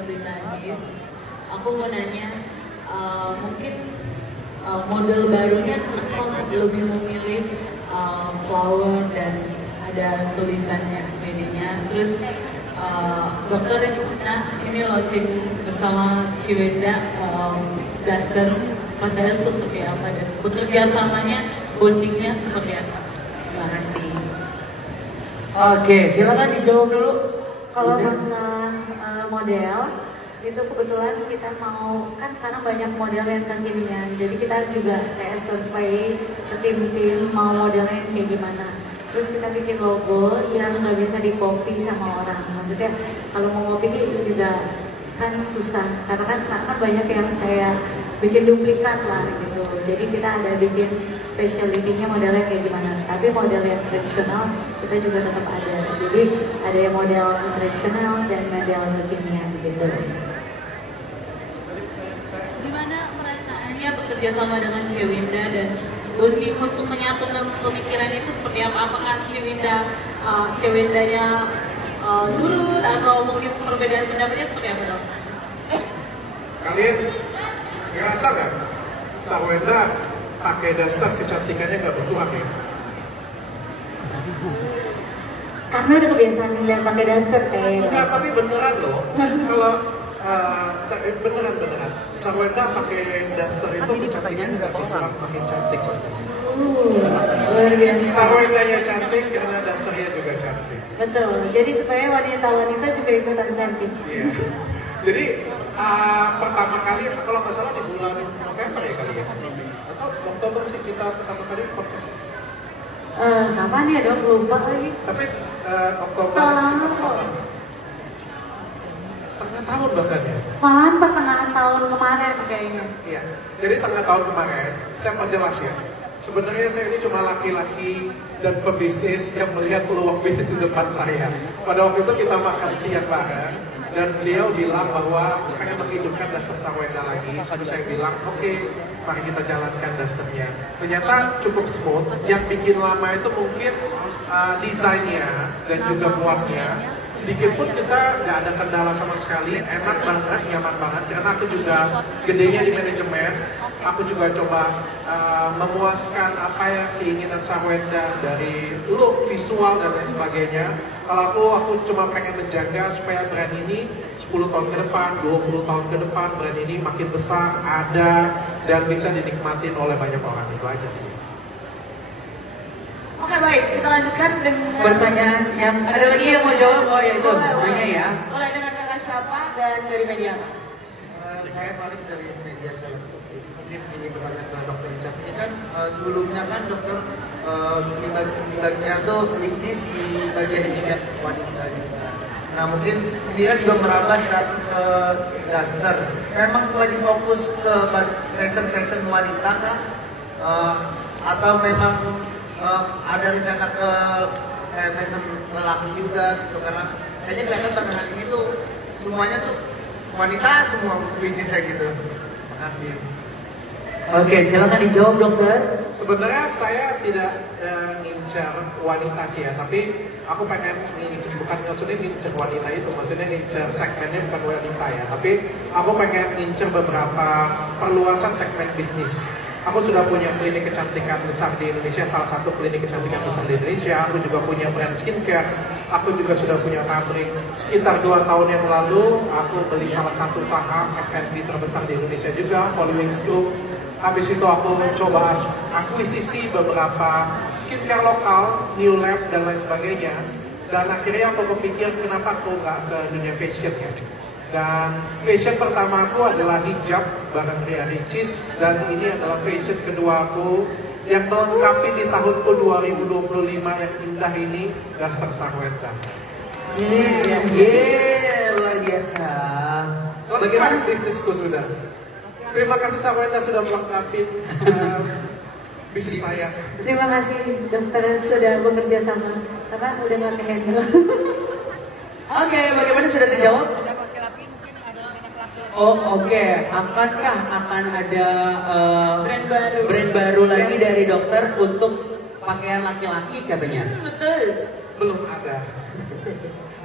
Berita Hits. Aku mau nanya, mungkin model barunya kenapa lebih memilih flower dan ada tulisan SVD-nya. Terus dokter ini launching bersama Ciwenda Duster. Masalah seperti apa dan bekerja samanya, bondingnya seperti apa? Terima kasih. Oke, silakan dijawab dulu. Kalau masalah model, itu kebetulan kita mau, kan sekarang banyak model yang kekinian, jadi kita juga kayak survei ke tim-tim mau modelnya yang kayak gimana. Terus kita bikin logo yang nggak bisa di-copy sama orang. Maksudnya kalau mau copy juga kan susah, karena kan sekarang kan banyak yang kayak bikin duplikat lah gitu. Jadi kita ada bikin specialty-nya modelnya kayak gimana. Tapi model yang tradisional kita juga tetap ada. Jadi ada yang model tradisional dan model kekinian gitu. Gimana perasaannya bekerja sama dengan Ciwenda dan bonding untuk menyatukan pemikiran itu seperti apa? Apakah Ciwendanya nurut atau mungkin perbedaan pendapatnya seperti apa dong? Kalian ngerasa nggak Sawenda pakai daster kecantikannya nggak berkurang ya? Karena udah kebiasaan ngeliat pakai daster kayak. Enggak, tapi beneran loh. Kalau beneran Sawenda pakai daster itu kecantikannya nggak berkurang, makin cantik. Luar biasa. Sawendanya cantik karena dasternya juga cantik. Betul. Jadi supaya wanita-wanita juga ikutan cantik. Iya. Jadi pertama kali kalau nggak salah di bulan November ya kali ya, atau Oktober sih kita pertama kali podcast. Kapan ya dok? Lupa lagi. Tapi Oktober Tahun lalu. tengah tahun bahkan ya. Malahan pertengahan tahun kemarin kayaknya. Iya. Jadi tengah tahun kemarin saya mau jelas ya. Sebenarnya saya ini cuma laki-laki dan pebisnis yang melihat peluang bisnis di depan saya. Pada waktu itu kita makan siang bareng dan beliau bilang bahwa pengen menghidupkan Duster Sawenda lagi. Lalu saya bilang, oke, mari kita jalankan Dusternya. Ternyata cukup smooth. Yang bikin lama itu mungkin desainnya dan juga buatnya. Sedikit pun kita nggak ada kendala sama sekali, enak banget, nyaman banget. Karena aku juga gedenya di manajemen, aku juga coba memuaskan apa yang keinginan Sawenda dari look, visual dan lain sebagainya. Kalau aku cuma pengen menjaga supaya brand ini 10 tahun ke depan, 20 tahun ke depan brand ini makin besar, ada dan bisa dinikmatin oleh banyak orang. Itu aja sih. Oke baik, kita lanjutkan dengan Pertanyaan yang ada lagi yang mau jawab? Oh ya itu, nanya ya. Mulai dengan kakak siapa dan dari media apa? Saya Faris dari media selektif. Mungkin ingin bertanya ke dokter Richard. Ini kan sebelumnya kan dokter bidangnya tuh bisnis di bagian hijab wanita gitu. Nah mungkin dia juga merambah ke Duster. Memang lagi fokus ke fashion wanita kah? Atau memang ada rencana ke fashion lelaki juga gitu, karena kayaknya kelihatan belakangan ini tuh semuanya tuh wanita semua bisnisnya gitu. Makasih. Oke, silakan dijawab dokter. Sebenarnya saya tidak ngincar wanita sih ya, tapi aku pengen ngincar, bukan maksudnya ngincar wanita itu, maksudnya ngincar segmennya bukan wanita ya, tapi aku pengen ngincar beberapa perluasan segmen bisnis. Aku sudah punya klinik kecantikan besar di Indonesia, salah satu klinik kecantikan besar di Indonesia. Aku juga punya brand skincare. Aku juga sudah punya pabrik. Sekitar 2 tahun yang lalu, aku beli salah satu saham F&B terbesar di Indonesia juga, Hollywings Group. Habis itu aku coba akuisisi beberapa skincare lokal, New Lab, dan lain sebagainya. Dan akhirnya aku kepikir kenapa aku nggak ke dunia fashion ya. Dan fashion pertama aku adalah hijab bareng Ria Ricis, dan ini adalah fashion kedua aku yang melengkapi di tahunku 2025 yang indah ini, Duster Sawenda. Luar biasa. Bagaimana bisnisku sudah? Terima kasih Sawenda sudah melengkapi bisnis saya. Terima kasih dokter sudah bekerja sama, karena udah nggak kehandle. Oke, bagaimana sudah dijawab? Oh oke, akankah akan ada brand baru lagi dari dokter untuk pakaian laki-laki katanya? Betul. Belum ada.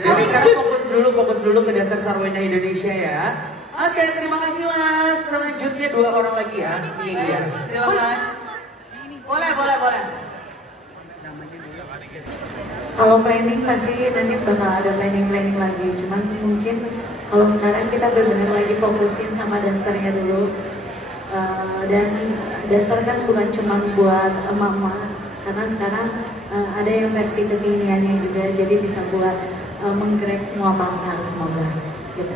Jadi sekarang fokus dulu ke Dasar Sarwenda Indonesia ya. Oke, terima kasih Mas. Selanjutnya 2 orang lagi ya. Ini dia. Silakan. Boleh. Kalau planning pasti nanti bakal ada planning lagi. Cuman mungkin kalau sekarang kita benar-benar lagi fokusin sama dasternya dulu. Dan daster kan bukan cuma buat emak-emak, karena sekarang ada yang versi kekiniannya juga, jadi bisa buat menggrab semua pasar semoga. Gitu.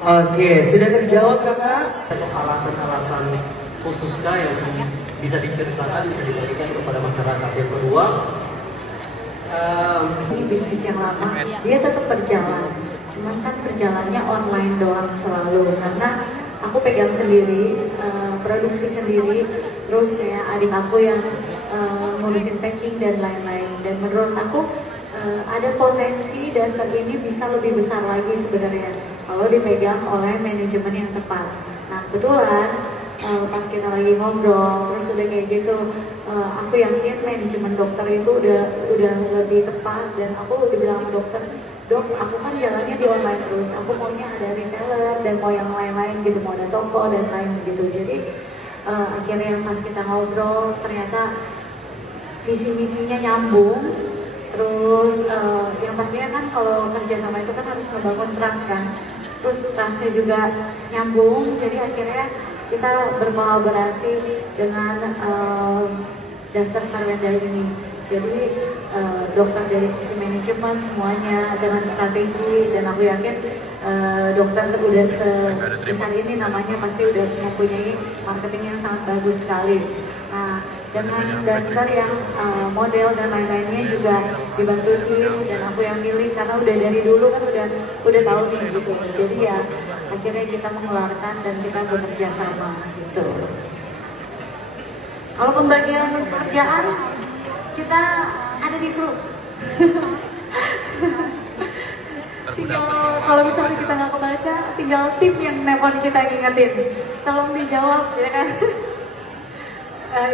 Oke, sudah terjawab kakak? Satu alasan-alasan khususkah yang bisa diceritakan, bisa dibagikan kepada masyarakat? Yang kedua, Ini bisnis yang lama, dia tetap berjalan. Cuman kan berjalannya online doang selalu, karena aku pegang sendiri, produksi sendiri, terus kayak adik aku yang ngurusin packing dan lain-lain. Dan menurut aku ada potensi daster ini bisa lebih besar lagi sebenarnya kalau dipegang oleh manajemen yang tepat. Nah kebetulan pas kita lagi ngobrol terus udah kayak gitu, aku yakin manajemen dokter itu udah lebih tepat, dan aku udah bilang sama dokter, dok aku kan jalannya di online terus, aku maunya ada reseller dan mau yang lain-lain gitu, mau ada toko dan lain gitu. Jadi akhirnya pas kita ngobrol ternyata visi misinya nyambung. Terus yang pastinya kan kalau kerja sama itu kan harus membangun trust kan, terus trustnya juga nyambung. Jadi akhirnya kita berkolaborasi dengan Dasar Sarwenda ini. Jadi dokter dari sisi manajemen semuanya dengan strategi, dan aku yakin dokter udah sebesar ini namanya pasti udah mempunyai marketing yang sangat bagus sekali. Nah, dengan Dasar yang model dan lain-lainnya juga dibantu tim, dan aku yang milih karena udah dari dulu kan udah tahu nih gitu. Jadi ya akhirnya kita mengeluarkan dan kita bekerja sama gitu. Kalau pembagian pekerjaan kita ada di grup. Tinggal kalau misalnya kita nggak kebaca, tinggal tim yang nelpon kita ngingetin, tolong dijawab ya kan.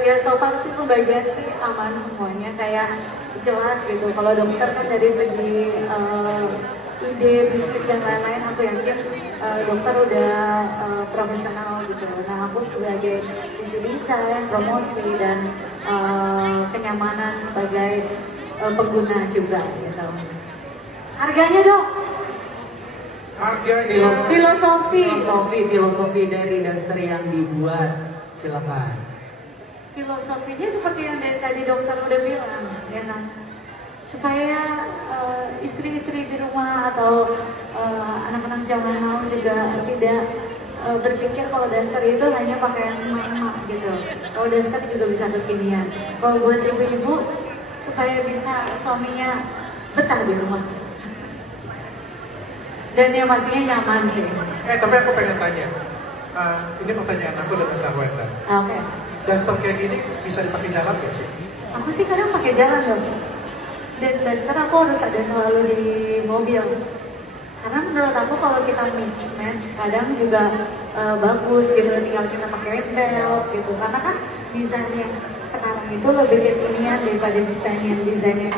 Ya so far sih pembagian sih aman semuanya, kayak jelas gitu. Kalau dokter kan dari segi ide bisnis dan lain-lain, aku yakin dokter udah profesional gitu. Nah aku sebagai sisi desain, promosi dan kenyamanan sebagai pengguna juga gitu. Harganya dok? Harganya Filosofi dari daster yang dibuat, silakan. Filosofinya seperti yang dari tadi dokter udah bilang, ya kan? Supaya istri-istri di rumah atau anak-anak zaman now juga tidak berpikir kalau daster itu hanya pakaian emak-emak gitu. Kalau daster juga bisa kekinian. Kalau buat ibu-ibu supaya bisa suaminya betah di rumah. Dan yang pastinya nyaman sih. Tapi aku pengen tanya. Ini pertanyaan aku dengan Sarwenda. Oke. Daster kayak gini bisa dipakai jalan nggak sih? Aku sih kadang pakai jalan dong. Dan daster aku harus ada selalu di mobil. Karena menurut aku kalau kita match kadang juga bagus gitu, tinggal kita pakai belt gitu. Karena kan desain yang sekarang itu lebih kekinian daripada desain yang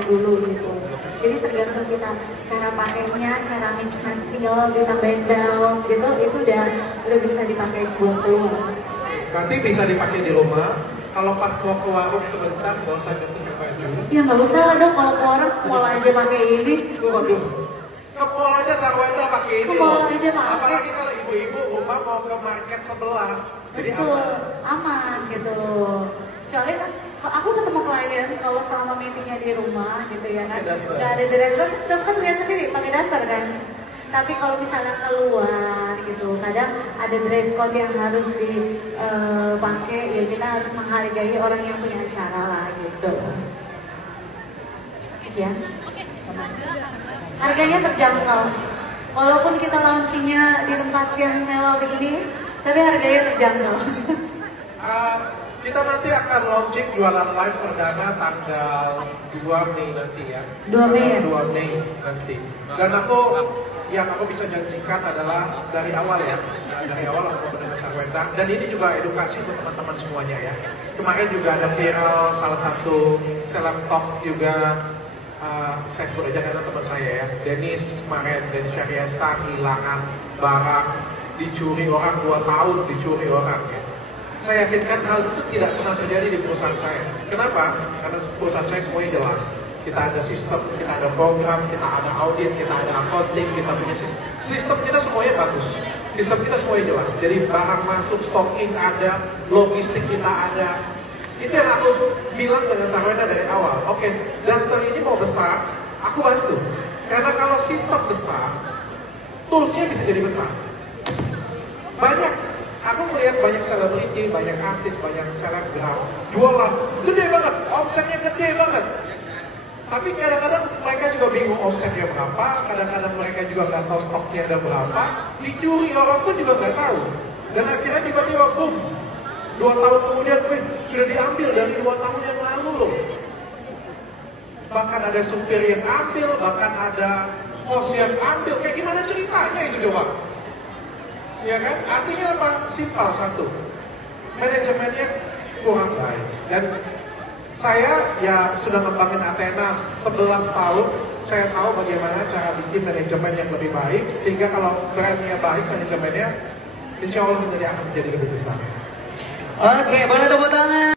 dulu gitu. Jadi tergantung kita cara pakainya, cara matchment, tinggal ditambahin belt gitu, itu udah bisa dipakai buat keluar. Nanti bisa dipakai di rumah. Kalau pas mau ke warung sebentar, nggak usah ganti baju. Ya nggak usah lah dong, kalau ke warung mau aja pakai ini. Waduh, ke mall aja Sarwenda pakai ini. Ke mall aja pakai. Apalagi kalau ibu-ibu rumah mau ke market sebelah. Jadi betul, aman gitu. Kecuali kan aku ketemu klien kalau selama meetingnya di rumah gitu ya kan, nggak ada dress code, dokter lihat sendiri pakai dasar kan. Tapi kalau misalnya keluar gitu, kadang ada dress code yang harus dipakai, ya kita harus menghargai orang yang punya acara lah gitu. Sekian. Harganya terjangkau. Walaupun kita launchingnya di tempat yang mewah begini, tapi harganya terjangkau. Kita nanti akan launching jualan live perdana tanggal 2 Mei nanti ya. 2 Mei ya? 2 Mei nanti. Dan yang aku bisa janjikan adalah dari awal ya. Dari awal aku benar-benar Sarwenda. Dan ini juga edukasi untuk teman-teman semuanya ya. Kemarin juga ada viral salah satu seleb talk juga saya sebut aja karena teman saya ya, Dennis kemarin, Dennis Syariasta kehilangan barang, dicuri orang 2 tahun, dicuri orang ya. Saya yakinkan hal itu tidak pernah terjadi di perusahaan saya. Kenapa? Karena perusahaan saya semuanya jelas. Kita ada sistem, kita ada program, kita ada audit, kita ada accounting, kita punya sistem kita semuanya bagus. Sistem kita semuanya jelas. Jadi barang masuk, stocking ada, logistik kita ada. Itu yang aku bilang dengan Sarwenda dari awal. Oke, Duster ini mau besar, aku bantu. Karena kalau sistem besar, toolsnya bisa jadi besar. Banyak, aku melihat banyak selebriti, banyak artis, banyak selebgram jualan gede banget, omsetnya gede banget. Tapi kadang-kadang mereka juga bingung omsetnya berapa, kadang-kadang mereka juga nggak tahu stoknya ada berapa, dicuri orang pun juga nggak tahu. Dan akhirnya tiba-tiba boom, 2 tahun kemudian, sudah diambil dari 2 tahun yang lalu loh. Bahkan ada supir yang ambil, bahkan ada host yang ambil. Kayak gimana ceritanya itu coba? Ya kan? Artinya apa? Simpel satu. Manajemennya kurang baik. Dan saya ya sudah ngembangin Athena 11 tahun. Saya tahu bagaimana cara bikin manajemen yang lebih baik. Sehingga kalau brandnya baik, manajemennya insya Allah akan menjadi lebih besar. Oke, boleh tepuk tangan.